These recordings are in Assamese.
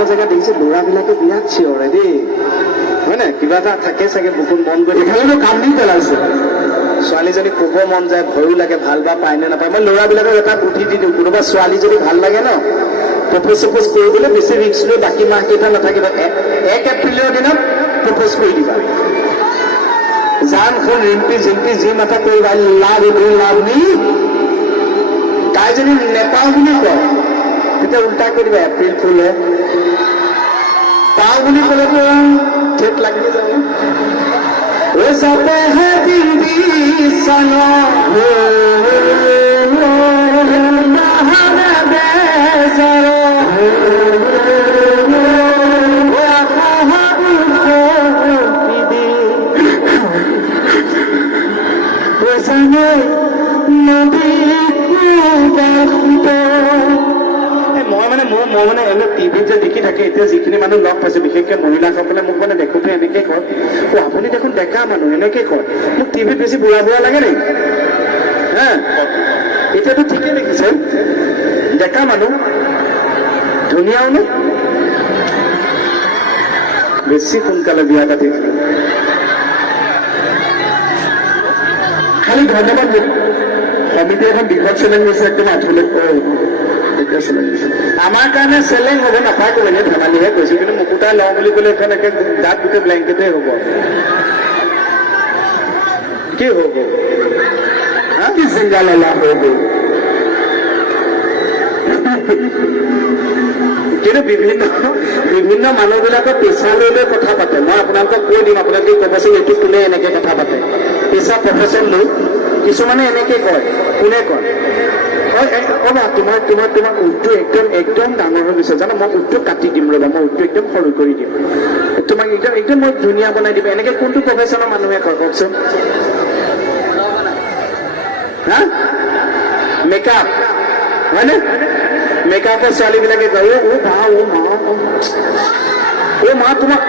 এনেকুৱা জেগা দেখিছে ল'ৰাবিলাকে বিৰাট চিঞৰে দেই, হয় নাই? কিবা এটা থাকে চাগে বুকুত মন গৈ দেখালেতো কান্দি পেলাইছে। ছোৱালীজনী ক'ব মন যায়, ভয়ো লাগে, ভাল বা পায় নে নাপায়। মই ল'ৰাবিলাকক এটা বুদ্ধি দি দিওঁ, কোনোবা ছোৱালী যদি ভাল লাগে ন, প্ৰপ'জ চপ'জ কৰিবলৈ বেছি ৰিক্স লৈ বাকী মাহকেইটা নাথাকিব, 1 এপ্ৰিলৰ দিনত প্ৰপ'জ কৰি দিবা। জান শুন ৰিম্পি জিম্পি যি মাথা কৰিবা, লাভ লাভনি, তাই যদি নেপাওঁ বুলি কয় তেতিয়া উল্টা কৰি দিবা, এপ্ৰিল ফুল হে, পাওঁ বুলি ক'লেতো ঠেট লাগি যাব। যাতে হে দিল্লী চন মই মানে এনে টিভিত যে দেখি থাকে, এতিয়া যিখিনি মানুহ লগ পাইছে বিশেষকৈ মহিলাসকলে মোক মানে দেখোঁতে এনেকৈ কয়, আপুনি দেখোন ডেকা মানুহ, এনেকৈ কয়। মোক টিভিত বেছি বুঢ়া বুঢ়া লাগে নেকি? হা, এতিয়াতো ঠিকেই দেখিছে, ডেকা মানুহ, ধুনীয়াও ন, বেছি সোনকালে বিয়া পাতি। খালি ধন্যবাদ, সমিতি এখন বৃহৎ চেলেঞ্জ হৈছে, একদম আঁঠুলৈ আমাৰ কাৰণে চেলেঞ্জ হ'ব নাপায়, এনে ধেমালিহে কৈছো, কিন্তু মুকুতাই লওঁ বুলি ক'লে এখন একে দাঁত গোটেই ব্লেংকেটে হ'ব। কি হ'ব? কি চিংগা ললা হ'ব? কিন্তু বিভিন্ন মানুহবিলাকৰ পেচা লৈ লৈ কথা পাতে। মই আপোনালোকক কৈ দিম, আপোনালোকে ক'বচোন এইটো কোনে এনেকে কথা পাতে। পেচা প্ৰফেশ্যন লৈ কিছুমানে এনেকে কয়। কোনে কয়? তোমাৰ উঠটো একদম ডাঙৰ হৈ গৈছে জানো, মই উঠটো কাটি দিম ৰবা, মই উঠটো একদম সৰু কৰি দিম, তোমাক একদম মই ধুনীয়া বনাই দিম। এনেকে কোনটো প্ৰফেশ্যনৰ মানুহে কয় কওকচোন? হা, মেকআপ হয়নে? মেকআপৰ ছোৱালীবিলাকে কয়, অ মা তোমাৰ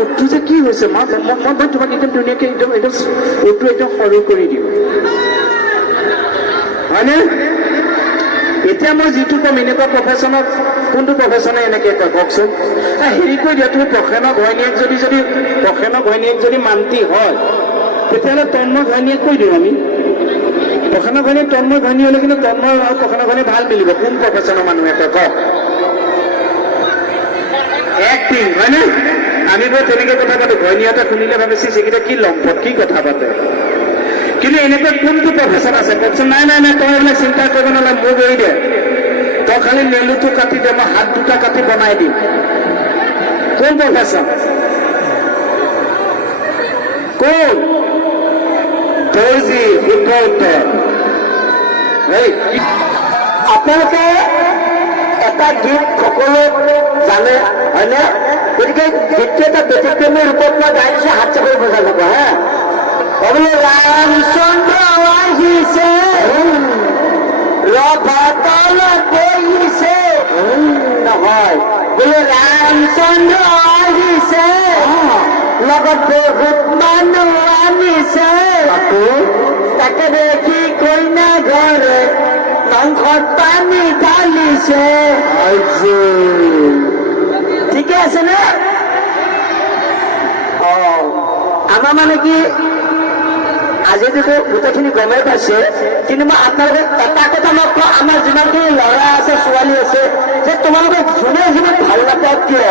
উঠটো যে কি হৈছে মা, মই তোমাক একদম ধুনীয়াকে একদম উঠটো একদম সৰু কৰি দিম, হয়নে? এতিয়া মই যিটো কম, এনেকুৱা প্ৰফেশ্যনত কোনটো প্ৰফেশ্যনে এনেকে কয় কওকচোন? হেৰি কৰি দিয়া, তুমি প্ৰসেনক ঘৈণীয়েক যদি মান্তি হয়, তেতিয়াহ'লে তন্ময় ঘৈণীয়েক কৈ দিওঁ আমি। প্ৰসেনক ঘৈণীয়েক তন্ময় ঘৈণী হ'লে কিন্তু তন্ময় আৰু প্ৰসেনক ঘৈণী ভাল মিলিব। কোন প্ৰফেশ্যনৰ মানুহে কয়? এক্টিং হয়নে? আমি বৰ তেনেকে কথা পাতো, ঘৈণীহঁতে শুনিলে ভাবিছে সেইকেইটা কি লম্পট, কি কথা পাতে। কিন্তু এনেকুৱা কোনটো প্ৰফেশ্যন আছে কওকচোন? নাই তই এইবিলাক চিন্তা কৰিব নালাগে, মোক এৰি দে, তই খালি নেলুটো কাটি দে, মই হাত দুটা কাটি বনাই দিম। কোন প্ৰফেশ্যন? কোন? দৰ্জী। শুদ্ধ উত্তৰ। আপোনালোকে এটা গীত সকলো জানে হয়নে? গতিকে গীতটো এটা ব্যতিক্ৰমী ৰূপত মই গাই দিছো, হাত চাপৰি বজাই যাব। হা, বোলে ৰামচন্দ্ৰ আহিছে, ৰভাতল বহিছে, নহয় বোলে ৰামচন্দ্ৰ আহিছে, লগত বহুত মানুহ আনিছে, তাকে দেখি কইনা ঘৰে মাংসত পানী ঢালিছে। ঠিকে আছে নে? আমাৰ মানে কি আজিতো গোটেইখিনি গমেই পাইছে, কিন্তু মই আপোনালোকে এটা কথা মই কওঁ, আমাৰ যিমানখিনি ল'ৰা আছে ছোৱালী আছে, যে তোমালোকে যোনে যিমান ভাল নাপাওক কিয়,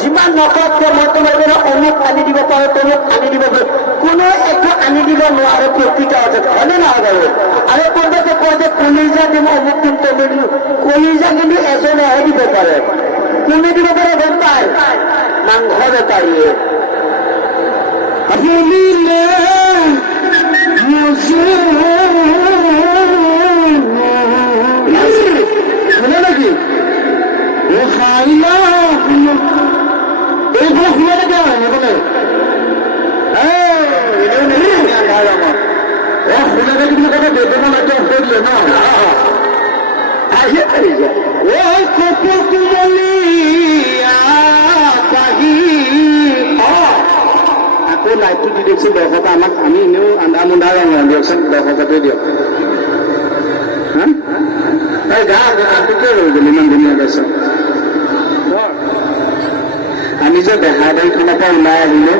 যিমান নকওক কিয়, মই তোমালোকে অমুক আনি দিব পাৰো, তমুক আনি দিব পাৰো, কোনো একো আনি দিব নোৱাৰে প্ৰকৃত অৰ্থত, হয়নে নহয় বাৰু? আৰু কোনোবাকে কয় যে কলিজা দিম, অমুক দিম, তমুক দিম, কলিজা কিন্তু এজনেহে দিব পাৰে। কোনে দিব পাৰে গম পায়? মাংস বেপাৰীয়ে। শুনিলে শুনে নাকি? এইবোৰ শুনে নাকি? সেইফালে শুনে নাকি বুলি কথা বেদনা একদম হৈ দিলে ন। আহিয়ে পাৰিছে আকৌ লাইটটো দি দিয়কচোন দৰ্শকে আমাক, আমি এনেও আন্ধা মুন্ধা ৰং দিয়কচোন, দৰ্শকতে দিয়ক। হা, গা গানটো কিয় ৰৈ গ'ল ইমান ধুনীয়া গাইছ? যে বেহাৰবাৰীখনৰ পৰা ওলাই আহিলে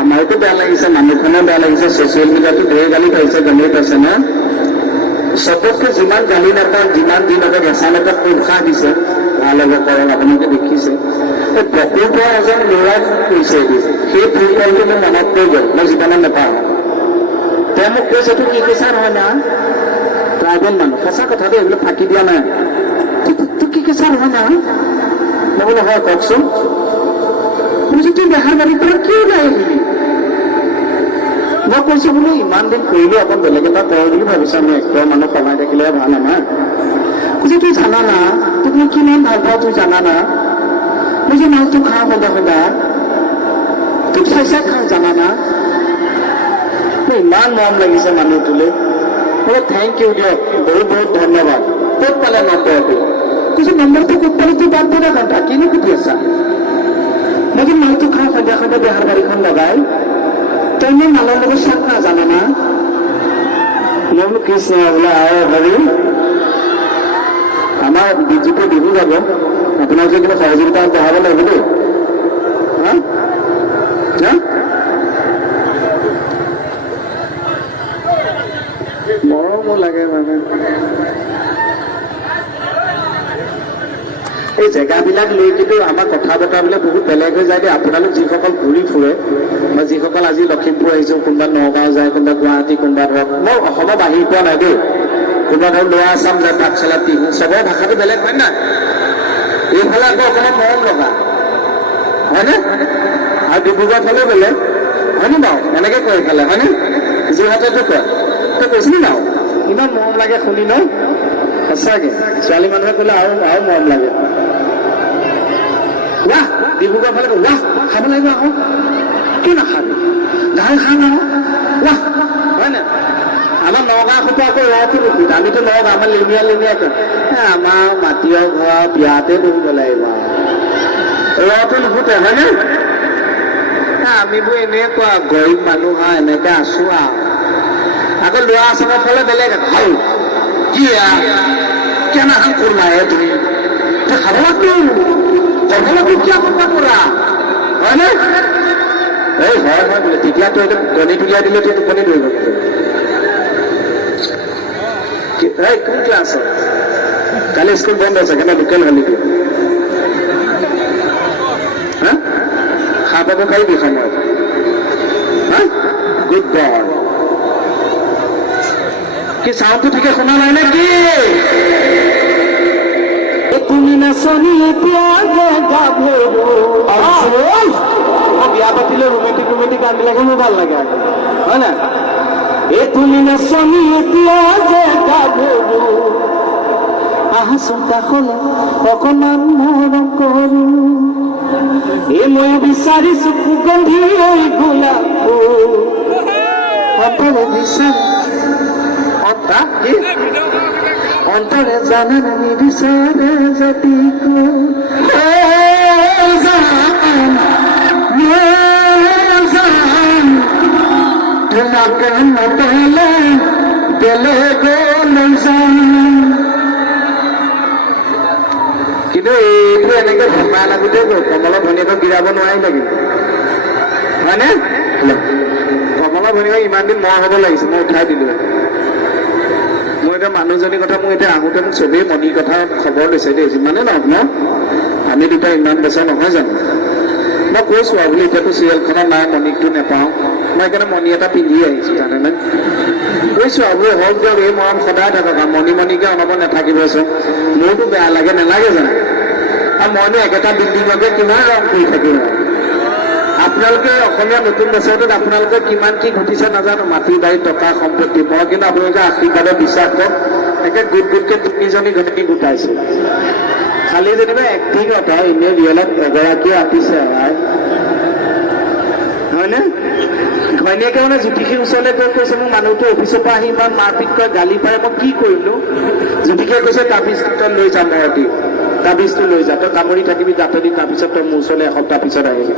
আমাৰতো বেয়া লাগিছে, মানুহখনেও বেয়া লাগিছে, ছচিয়েল মিডিয়াতো ঢেৰ গালি পাইছে, গমেই পাইছে না। চবতকৈ যিমান গালি নাপায়, যিমান দিনতে বেচালৈকে উৎসাহ দিছে, ভাল হ'ব কৰক, আপোনালোকে দেখিছে। বকুৰ পৰা এজন ল'ৰাই কৈছে, সেই ফোন কলটো মোৰ মনত পৰি গ'ল, মই জীৱনত নাপাওঁ। তেওঁ মোক কৈছে, এইটো কি কৈছা নহয় না, ট্ৰাইবেল মানুহ, সঁচা কথা দেই, এইবিলাক ফাঁকি দিয়া নাই। তোৰ কি কৈছা নহয় না, মই বোলো হয় কওকচোন। বুজি তুই বেহাৰবাৰীৰ পৰা কি ওলাই আহিলি? মই কৈছো বোলো ইমান দিন কৰিলো, অকণ বেলেগ এটা কৰোঁ বুলি ভাবিছো, আমি এক্টৰ মানুহ কমাই থাকিলে ভাল আমাৰ। কৈছে তুই জানা না, তোক মই কিমান ভাল পাওঁ তুই জানা না। মই যে মালটো খাওঁ সদা তোক চাই চাই খাওঁ জানা না। মোৰ ইমান মৰম লাগিছে মানুহটোলৈ। বোলো থেংক ইউ দিয়ক, বহুত বহুত ধন্যবাদ। ক'ত পালে নম্বৰটো? কৈছে নম্বৰটো ক'ত পালে তুই বাদ দে ঘণ্টা, কিনো সুধি আছা? মই যে মালটো খাওঁ সন্ধিয়া বেহাৰবাৰীখন লগাই, তই মোৰ মালৰ লগত চাক না জানা না। মই বোলো কৃষ্ণ বোলে আহ হেৰি আমাৰ বিজেপিৰ বিহু যাব, আপোনাৰ যে কিবা সহযোগিতা বঢ়াব লাগিব দেই। মৰমো লাগে মানে। এই জেগাবিলাক লৈ কিন্তু আমাৰ কথা বতৰাবিলাক বহুত বেলেগ হৈ যায় দেই। আপোনালোক যিসকল ঘূৰি ফুৰে বা যিসকল আজি লখিমপুৰ আহিছো, কোনোবা নগাঁও যায়, কোনোবা গুৱাহাটী, কোনোবা ধৰক মই অসমত আহি পোৱা নাই দেই, কোনোবা ধৰক লোৱাৰ আছাম যায়, পাঠশালা টিহু, চবৰে ভাষাটো বেলেগ হয় না। এইফালে আকৌ অকণমান মৰম লগা হয়নে, আৰু ডিব্ৰুগড় ফালেও বেলেগ হয়নে বাৰু, এনেকে কয় এইফালে হয়নে, যোৰহাটতো কয়, তই কৈছিলি ন ইমান মৰম লাগে শুনি ন, সঁচাকে ছোৱালী মানুহে ক'লে আৰু মৰম লাগে। ৱাহ ডিব্ৰুগড় ফালে ৱাহ খাব লাগিব আকৌ, কিয় নাখাবি, গাহৰি খাওঁ ন ৱাহ হয় না। আমাৰ নগাঁও সোপা আকৌ ৰটো নুফুট, আমিতো নগাঁও আমাৰ লিনিয়া কয়, আমাৰ মাটিৰ ঘৰ বিয়াতে বহিব লাগিব, ৰটো নুফুটে হয়নে। আমিবোৰ এনেকুৱা গৰীব মানুহ হয়, এনেকে আছো আৰু। আকৌ লোৱা আছামৰ ফালে বেলেগ ভাল কি কেনেখন কৰবাহে তুমি খাব লাগলো কিয় কৰবা কৰা হয়নে। এই হয় বোলে, তেতিয়া তই গণিত উলিয়াই দিলে তই টোপনি ধৰিব। এই কোন ক্লাছ কালি স্কুল বন্ধ আছে কেনে লোকেল খালি দিয়ে হা, খাব পাব পাৰিবি সময়ত হা, গুড বয়। কি চাউণ্ডটো ঠিকে শুনা নাই নে কি? তুমি নাচনি এতিয়া বিয়া পাতিলে ৰোমেণ্টিক গানবিলাকে মোৰ ভাল লাগে হয় না। এই তুমি নাচনি এতিয়া যে গাভৰু, আহাচোন কাষলে অকণমান মৰম কৰো, এই মই বিচাৰিছো সুগন্ধি গোলাপ ফুল, অন্তৰে বিচাৰি অন্তরে জানে না নিবিচারে যদি তোমাকে নপেলে বেলে গেলাম। কিন্তু এইটো এনেকে ভমাই লাগোতে কমলৰ ভনীয়েকক গিৰাব নোৱাৰি নেকি হয়নে? কমলৰ ভনীয়েকক ইমান দিন মই হ'ব লাগিছে, মই উঠাই দিলো। মই এতিয়া মানুহজনীৰ কথা মোক এতিয়া আহোঁতে মোক চবেই মণিৰ কথা খবৰ লৈছে দেই, যিমানে নহওক ন, আমি দুটা ইমান বছৰ নহয় জানো। মই কৈছো আৰু বোলে এতিয়াতো চিৰিয়েলখনত নাই, মণিকটো নেপাওঁ, মই সেইকাৰণে মণি এটা পিন্ধি আহিছো জানেনে। কৈছো আৰু বোলে হওক দিয়ক, এই মৰম সদায় থাকক আৰু মণিকে অনব নাথাকিবচোন, মোৰতো বেয়া লাগে নেলাগে জানো। আৰু মইনো একেটা বিল্ডিঙতে কিমান ৰং কৰি থাকিম। আপোনালোকে অসমীয়া নতুন বছৰটোত আপোনালোকে কিমান কি ঘটিছে নাজানো, মাটি বাৰী টকা সম্পত্তি, মই কিন্তু আপোনালোকে আশীৰ্বাদত বিশ্বাস কৰক, একে গোটকে তিনিজনী ঘটকি গোটাইছো। খালি যেনিবা এক্টিঙত আৰু এনে ৰিয়েলত এগৰাকীয়ে আপিছে হয়নে। ঘৈণীয়েকে মানে জ্যোতিষীৰ ওচৰলৈ গৈ কৈছে, মোৰ মানুহটো অফিচৰ পৰা আহি ইমান মাৰপিট কৰে, গালি পাৰে, মই কি কৰিলো। জ্যোতিষীয়ে কৈছে তাবিজটো তই লৈ যাম মৰতি, তাবিজটো লৈ যা, তই কামুৰি থাকিবি দাঁতদি, তাৰপিছত তই মোৰ ওচৰলৈ এসপ্তাহ পিছত আহিবি।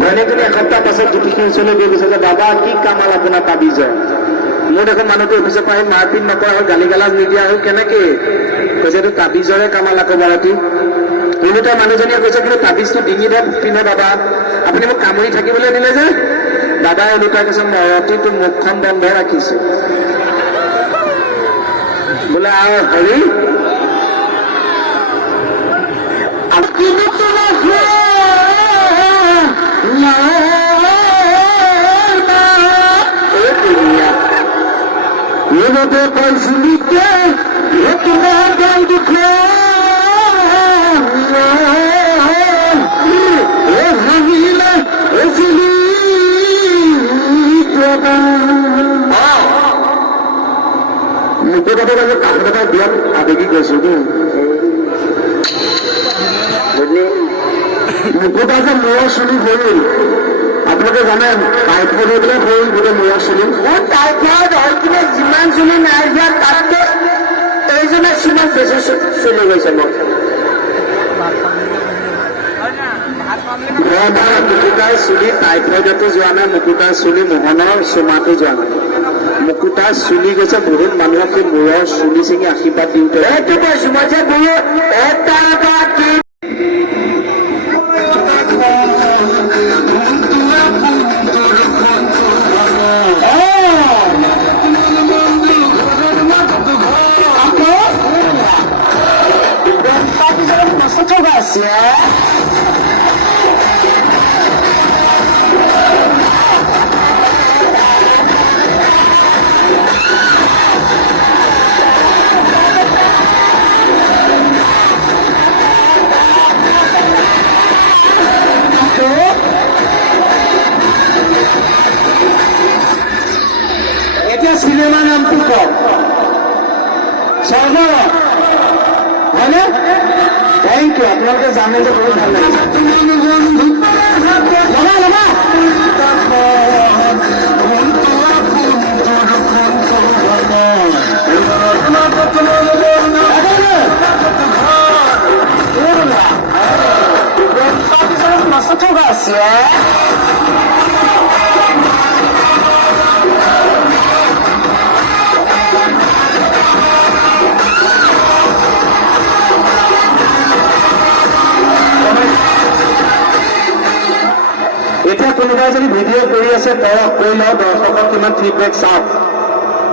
ঘৈণীয়েকজনী এসপ্তাহ পাছত জ্যোতিষীৰ ওচৰলৈ গৈ কৈছে যে বাবা কি কামাল আপোনাৰ তাবিজৰ, মোৰ দেখোন মানুহটো অফিচৰ পৰা আহি মাৰপিট নকৰা হ'ল, গালি গালাজ নিদিয়া হ'ল, কেনেকে কৈছে এইটো তাবিজৰে কামাল আকৌ বাৰতি ওলোটা মানুহজনীয়ে কৈছে কিন্তু তাবিজটো ডিঙিতে পিন্ধে দাদা, আপুনি মোক কামুৰি থাকিবলৈ দিলে যে। দাদাই ওলোটাই কৈছে মৰতিটো মুখখন বন্ধ ৰাখিছো। বোলে আৰু হেৰি কৈছিলিকে তোমাৰ গাল দুখ ভাঙিলে মোকো কথা কাজ কাম কথা বিয়াত আবেগি গৈছো দেই মুকুতা যে মূৰৰ চুলি ভৰিল, আপোনালোকে জানে টাইফয়েড হৈ পেলাই ভৰিল গোটেই মূৰৰ চুলি। মোৰ টাইফয়েড হৈ কিনে যিমান চুলি নাই যোৱা তাতকে এইজনে সিমান বেছি চলি গৈছে মোৰ। মুকুতাৰ চুলি টাইফয়েডতো যোৱা নাই, মুকুতাৰ চুলি মোহনৰ চুমাটো যোৱা নাই। মুকুতাৰ চুলি গৈছে বহুত মানুহক সেই মূৰৰ চুলি ছিঙি আশীৰ্বাদ দিওঁতে। এইটো কৈছো মই যে গুৰু এটা এতিয়া চিনেমা নামটো কওক, স্বৰ্গ হয়নে? থেংক ইউ, আপোনালোকে জানে যে বহুত ভাল লাগিছে। এতিয়া কোনোবাই যদি ভিডিঅ' কৰি আছে কৰি লওঁ, দৰ্শকক কিমান ফিডবেক চাওক,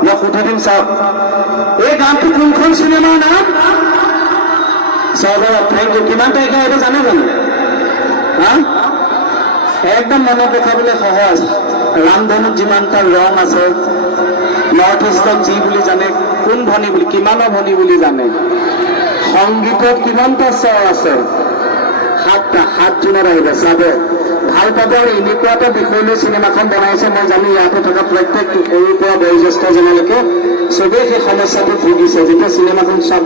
মই সুধি দিম চাওক। এই গানটো কোনখন চিনেমাৰ নাম? স্বৰ্গত। Thank you. কিমান তাৰিখে এইটো জানে জানো? হা একদম মনত ৰখাবলৈ সহজ। ৰামধনুত যিমানটা ৰং আছে, নৰ্থ ইষ্টত যি বুলি জানে, কোন ধ্বনি বুলি, কিমানৰ ধ্বনি বুলি জানে, সংগীতত কিমানটা স্বৰ আছে, 7টা। 7 জুনত আহিব চাব, ভাল পাব। আৰু এনেকুৱা এটা বিষয় লৈ চিনেমাখন বনাইছে, মই জানো ইয়াতে থকা প্ৰত্যেক সৰুৰ পৰা বয়োজ্যেষ্ঠজনলৈকে চবেই সেই সমস্যাটো ভুগিছে। যেতিয়া চিনেমাখন চাব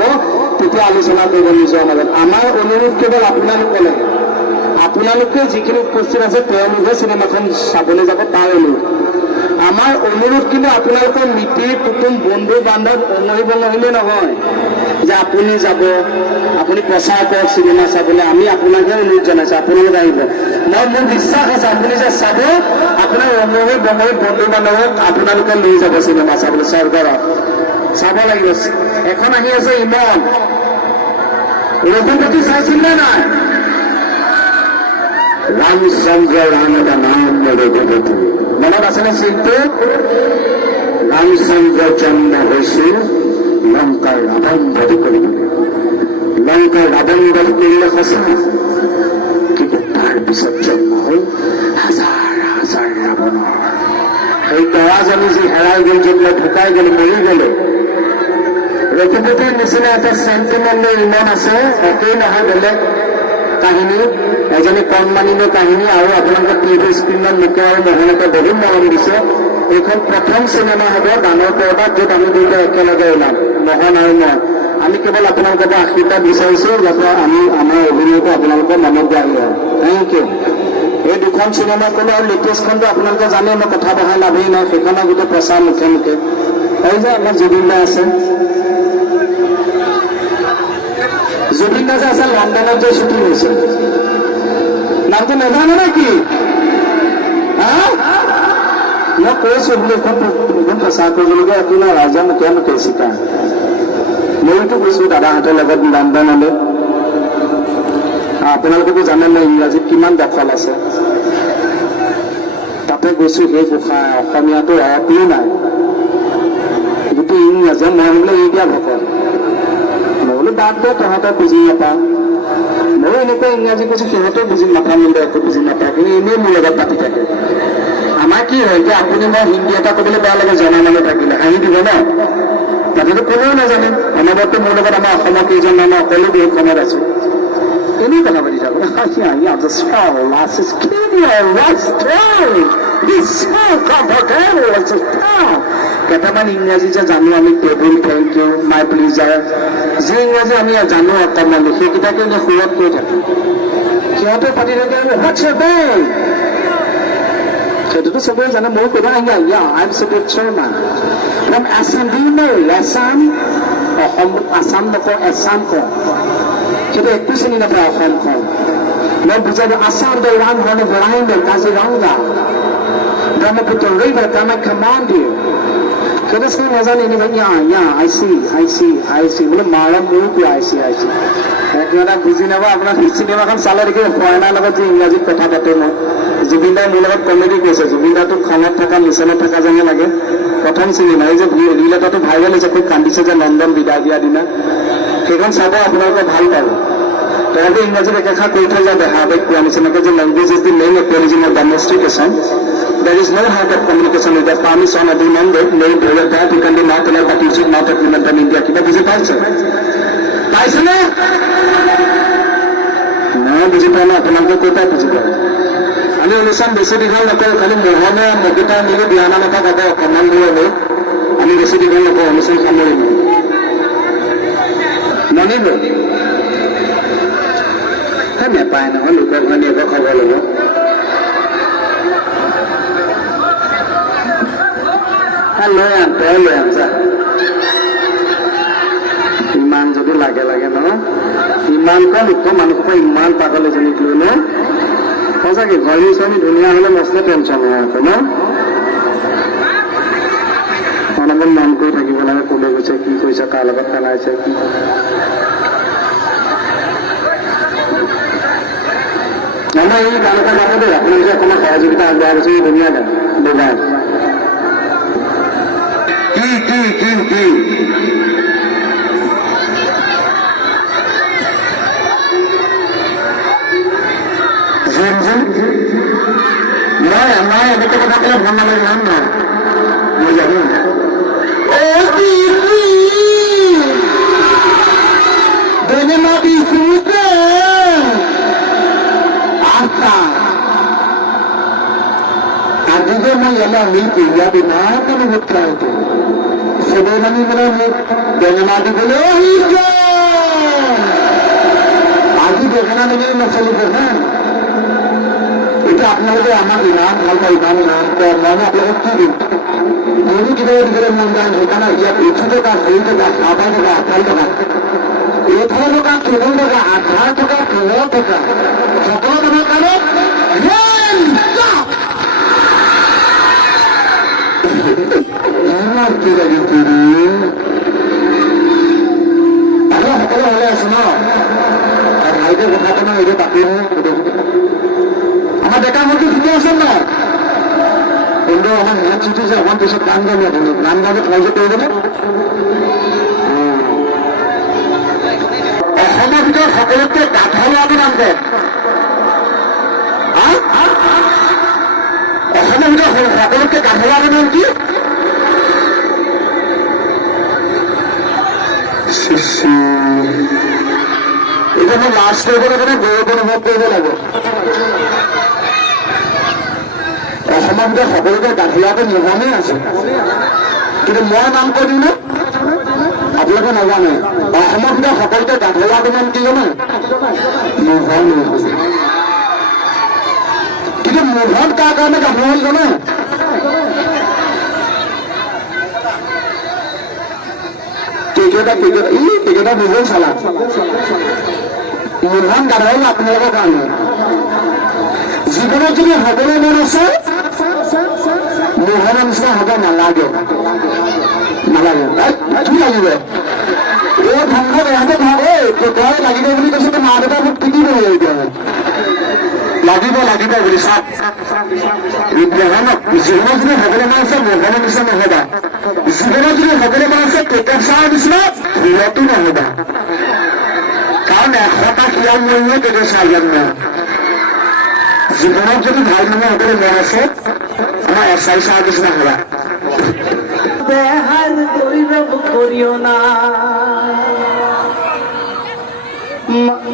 তেতিয়া আলোচনা কৰিব নিজৰ মাজত। আমাৰ অনুৰোধ কেৱল আপোনালোকে লাগে, আপোনালোকে যিখিনি উপস্থিত আছে তেওঁলোকে চিনেমাখন চাবলৈ যাব, তাৰ অনুৰোধ। আমাৰ অনুৰোধ কিন্তু আপোনালোকৰ মিতিৰ কুটুম বন্ধু বান্ধৱ অঙহী বঙহিলে নহয় যে আপুনি যাব, আপুনি প্ৰচাৰ কৰক চিনেমা চাবলৈ। আমি আপোনাকহে অনুৰোধ জনাইছো, আপোনালোকে আহিব। মোৰ বিশ্বাস আছে আপুনি যে চাব, আপোনাৰ অঙহী বঙহী বন্ধু বান্ধৱক আপোনালোকে লৈ যাব চিনেমা চাবলৈ। স্বৰ্গত চাব লাগিব। এখন আহি আছে ইমন, ৰঘুপতি চাইছিল নে নাই? ৰামচন্দ্ৰ ৰাম এটা নাম ৰঘুপতি, মনত আছেনে চিনটো? ৰামচন্দ্ৰ জন্ম হৈছিল লংকাৰ ৰাৱণ বধ কৰিবলৈ। লংকাৰ ৰাৱণ বধ কৰিলে সঁচা, কিন্তু তাৰ পিছত জন্ম হ'ল হাজাৰ হাজাৰ ৰাৱণৰ। সেই তৰাজনী যি হেৰাই গ'ল, যেতিয়া ঢুকাই গ'ল, মৰি গ'লে, ৰঘুপতিৰ নিচিনা এটা চেণ্টিমেণ্ট ইমান আছে, একেই নহয় বেলেগ কাহিনী, এজনী কণমানিৰ কাহিনী। আৰু আপোনালোকে টিভি স্ক্ৰীণত মোকে আৰু মোহনকে বহুত মৰম দিছে। এইখন প্ৰথম চিনেমা হ'ব গানৰ পৰ্দাত, য'ত আমি দুয়োটা একেলগে ওলাম, মোহন আৰু মই। আমি কেৱল আপোনালোকৰ পৰা আশীৰ্বাদ বিচাৰিছো যাতে আমি আমাৰ অভিনয়টো আপোনালোকৰ মনত গাই হয়। Thank you. এই দুখন চিনেমা ক'লো, আৰু লেটেষ্টখনটো আপোনালোকে জানে, মই কথা বহাই লাভেই নাই, সেইখনৰ গোটেই প্ৰচাৰ মুখে মুখে। এই যে আমাৰ জুবিন দা আছে, জুবিন দা যে আছে লণ্ডনত যে শ্বুটিং হৈছে, নামটো নাজানে নেকি? মই কৈছো বোলো এখন প্ৰচাৰ কৰিবলগীয়া একো নাই, ৰাইজৰ মুখে মুখে চিকা। মইতো কৈছো দাদাহঁতৰ লগত লণ্ডনলৈ, আপোনালোকেতো জানে মই ইংৰাজীত কিমান দখল আছে। তাতে গৈছো সেই গোসাঁই অসমীয়াটো অপিও নাই, গোটেই ইংৰাজী। মই বোলে এৰি দিয়া ভকত, মই বোলো বাদ দে, তহঁতে বুজি নাপাওঁ। ময়ো এনেকুৱা ইংৰাজী কৈছো, সিহঁতেও বুজি নাপায়, মিলে একো বুজি নাপায়, কিন্তু এনেই মোৰ লগত পাতি থাকে। আমাৰ কি হয় এতিয়া, আপুনি মই হিন্দী এটা ক'বলৈ বেয়া লাগে, জনা মানুহ থাকিলে হাঁহি দিব ন, তাতেতো কোনেও নাজানে। অনবৰতে মোৰ লগত আমাৰ অসমৰ কেইজন মানুহ অকলে বহুত সময়ত আছো, এনেই কথা পাতি থাকো। কেইটামান ইংৰাজী যে জানো আমি, টেবুল, থেংক ইউ, মাই প্লিজাৰ, যি ইংৰাজী আমি জানো অকণমান, সেইকেইটাকে যে সুৰত কৈ থাকো। সিহঁতে পাতি থাকে, সেইটোতো চবেই জানে। ময়ো কবা আই চবেই Sharma from Assam. Do you know Assam? Asom Assam নকওঁ, এছাম কওঁ। সেইটো একো চিনি নাপায় অসমখন। মই বুজাব, Assam the one horn of rhino Kaziranga, Brahmaputra river Kamakhya মন্দিৰ। সেইটো চিনি নাজানে, আই চি বোলে মাৰা মোৰতো আই চি। সিহঁতে বুজি নাপায়। আপোনাৰ চিনেমাখন চালে দেখি ফৰেনাৰ লগত যে ইংৰাজীত কথা পাতো মই। জুবিন দাই মোৰ লগত কমেডি কৰিছে, জুবিন দাটো খঙত থকা মিছনত থকা যেনে লাগে। প্ৰথম চিনেমা এই যে ৰীল এটাটো ভাইৰেল হৈছে, খুব কান্দিছে যে লণ্ডন বিদায় দিয়া দিনা, সেইখন চাব আপোনালোকে ভাল পাব। তেওঁলোকে ইংৰাজীত একেষাৰ কৈ থৈ যায় দেহাবেগ কোৱা নিচিনাকে, যে language is the main equalism of demonstration. There is no heart of communication with the permission of the member made over that you can be not allowed but you should not implement in India. কিবা বুজি পাইছে? পাইছেনে? মই বুজি পোৱা নাই, আপোনালোকে ক'ৰ বুজি পায়? আমি অনুষ্ঠান বেছি দীঘল নকৰোঁ, খালি মোহনে মকুটা মিলি বিয়ানাম এটা গাব অকণমান দূৰলৈ। আমি বেছি দীঘল নকৰোঁ, অনুষ্ঠান সামৰিম। মনিব নেপায় নহয়, লোকৰ ঘৰ নিব খবৰ ল'ব। লৈ আন, তই লৈ আন যা। ইমান যদি লাগে ন, ইমানখন ওখ মানুহৰ ইমান পাগল এজনীক লৈ ন, সঁচাকে ঘড়ী চনি ধুনীয়া হলে মস্ত টেনচন হয় আকৌ ন। অলপমান মন কৰি থাকিব লাগে, কোনে গৈছে, কি কৰিছে, কাৰ লগত পেলাইছে, কি আমাৰ এই গান এটা গাব দেই। আপোনালোকে অকণমান সহযোগিতা আগবঢ়াই গৈছে, ধুনীয়া গান দুবাৰ। কি মই এনেকে কথা ক'লে ভাল নালাগে নহয় ন, মই জানো। আজি যে মই ইয়ালৈ আহিছো, ইয়াত ইমান অনুভৱ খাইছো, চবেই নামি মানে মোক বেঙেনা দিবলৈ আহিছে। আজি বেঙেনা দিবলৈ নচলিব হা। এতিয়া আপোনালোকে আমাক ইমান ভাল পায়, ইমান নাম কয়, মই আপোনালোকক কি দিম? মোৰো কিবা দিবলৈ মন যায়। সেইকাৰণে ইয়াত 100 টকা, 100 টকা, 50 টকা, 80 টকা, 100 টকা, 3 টকা, 18 টকা, 15 টকা, সকলো টকাৰ কাৰণে কি লাগিছে সকলো ভালে আছে ন? ভালকে কথাটো ন, এইটো পাতি আমাৰ ডেকা মন্ত্ৰী ঠিকে আছে ন? কিন্তু আমাৰ হেড চিঠি যে অকমান পিছত গান গাবি, আপুনি গান গাবি সহযোগ কৰিবনে? অসমৰ ভিতৰত সকলোতকৈ গাধ ল'ৰাটো নাম কয়। অসমৰ ভিতৰত সকলোতকৈ গাধ ল'ৰাটো নাম কি? এতিয়া মই লাজ কৰিবলৈ কাৰণে গৌৰৱ অনুভৱ কৰিব লাগে। অসমৰ ভিতৰত সকলোকে গাঁঠিলাটো মোহনেই আছে, কিন্তু মই নাম কৈ দিওঁ নে? আপোনালোকে নাজানে। অসমৰ ভিতৰত সকলোকে গাঁঠিলাটো নাম কি জানে? মোহন। কিন্তু মোহন কাৰ কাৰণে গাঁঠি হ'ল জানে? টিকেটা নিজেই চালা। মোহন গাঁঠি হ'ল আপোনালোকৰ কাৰণে। জীৱনত যদি হ'বলৈ মন আছে, মোহনৰ নিচিনা হ'ব নালাগে। কি লাগিব? ভাত খাব ইহঁতে ভাত তই লাগিব বুলি কৈছে মা দেউতা মোক পিটিব এতিয়া লাগিব বুলি চাপ জীৱনত যদি সকলো মানুহ মোহনৰ নিচিনা নহবা জীৱনত যদি সকলো মানুহ পেকেট চাহৰ নিচিনা ভুলতো নহবা কাৰণ 100টা শিয়াল মৰিলে পেকেট চাহ জ্ঞান নহয় জীৱনত যদি ভাল মানুহ সকলো মন আছে আমাৰ এচাই চাহৰ নিচিনা হবা দেহাৰ গৌৰৱ কৰিও না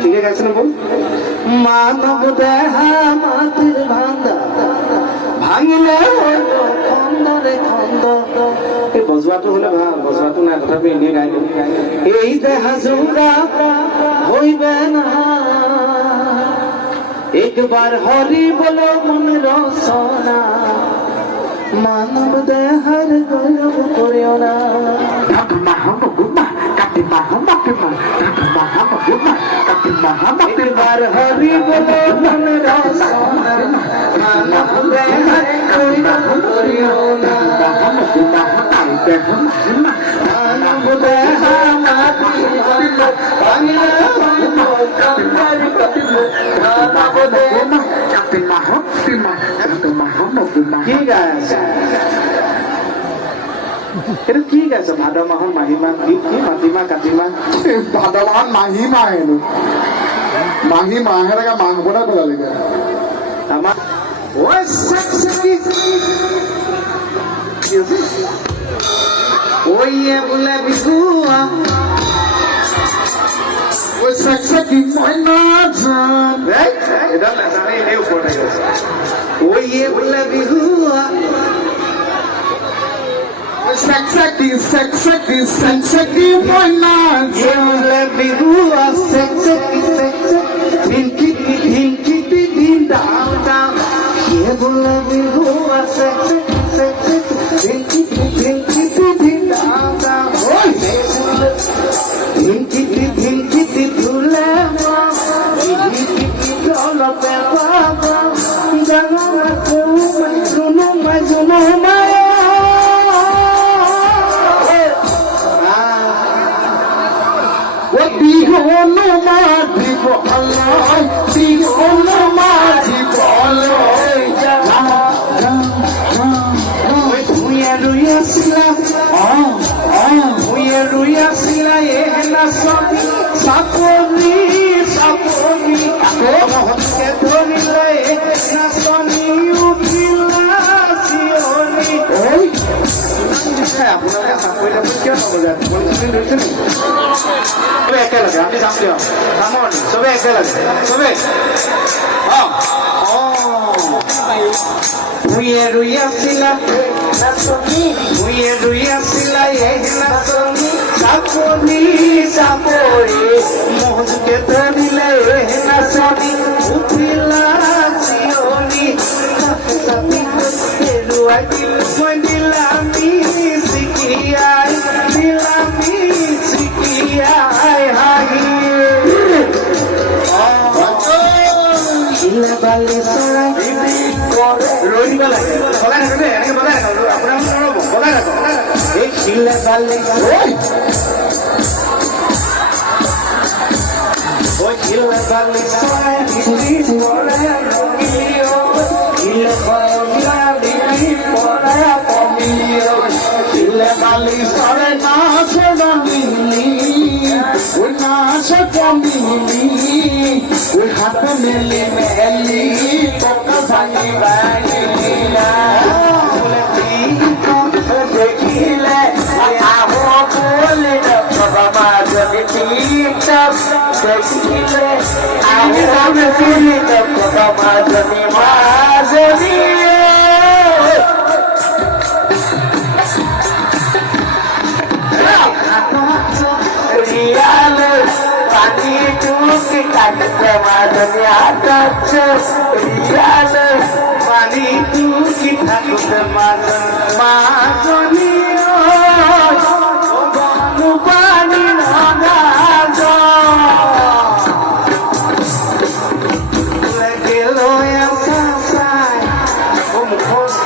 ঠিক আছে বল মানব দেহা মাটিৰ ভান্ডা ভাঙিলে খন্দৰে খন্দ এই বজোৱাটো হলে ভাল বজোৱাটো নাই তথাপি এনেই গাই দিওঁ এই দেহা জোৰা হইবে না একবার হরি বলো মন রসনা মানব দেহার গৌরব করিও না একবার হরি বলো মন রসনা মানব দেহার গৌরব করিও না মানব দেহা মাটি ভাঙিলে কি গাইছে এইটো কি গাইছে ভাদ মাহত মাহীমাহ কি মাটিমাহ কাতিমাহ ভাদ মাহত মাহীমাহ হেনো মাহীমাহ এনেকে মাহ বনাই পেলালে আমাৰ ওয়ে বোলে বিহুৱা ওই সাকসাকি ময়না জান এটা নাজানে এনেই ওপৰত আহি গৈছে ওয়ে বোলে বিহুৱা ওই সাকসাকি ময়না জান বোলে বিহুৱা ধিনকি দিন ডাম ডাম বোলে বিহুৱা ধিনকি দিন ডাম ডাম ধিনকি ধুলে অলপে পাবা ডাঙৰ জুনু মায়া বিহনো মাধিব আল্লাহ বিহনো মাধিব ভূঞা ৰুই আছিলা ভূঞা ৰুই আছিলা চাপৰি মহৎকে ধৰিলে নাচনি উঠিলা চিঞৰি আপোনালোকে চাকৰি তাকৰি কিয় নবজায় টোপনি লৈছে নেকি চবে একেলগে আমি যাম দিয়ক যামৰ চবে একেলগে চবে ভূঞে ৰুই আছিলা ভূঞে ৰুই আছিলা নাচনি চাপৰি মহৎকে ধৰিলে নাচনি উঠিলা চিঞৰি হেৰুৱাই মই দিলামি চিকিয়াই হাঁহি বালি চৰাই ৰৈ দিব লাগে বগাই থাকো দেই এনেকে বগাই থাকো আপোনাৰ নৰ'ব বগাই থাকো এই শিলে বালি শিলে বালি চৰাই শিলে শিলে বালি সরে নাচ রঙিনী ওই নাচ কমিনি ওই হাতে মেলি পকা ভাঙি বাঙিলা দেখিলে বলে দেখিলে মাজনী পানি টুকি কাটছে মাজনী আটাচ্ছে পানি টুকি থাকতে মাজনী পানি গেল মুখস্থ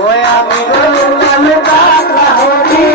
ওই আমি গৌরামে পাগলা হরি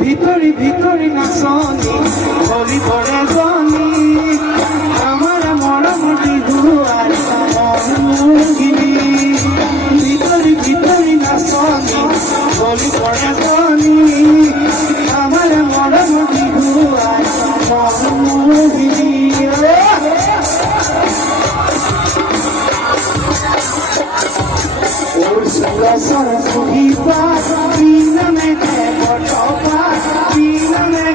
ভিতরি ভিতরি নাচনি বলি পড়ে জনি আমার মরমটি দুয়ার মনগিনি ভিতরি ভিতরি নাচনি বলি পড়ে জনি আমার মরমটি দুয়ার মনগিনি ওর সুরা সর সুহিতা বিনা মে বটপা বিনা মে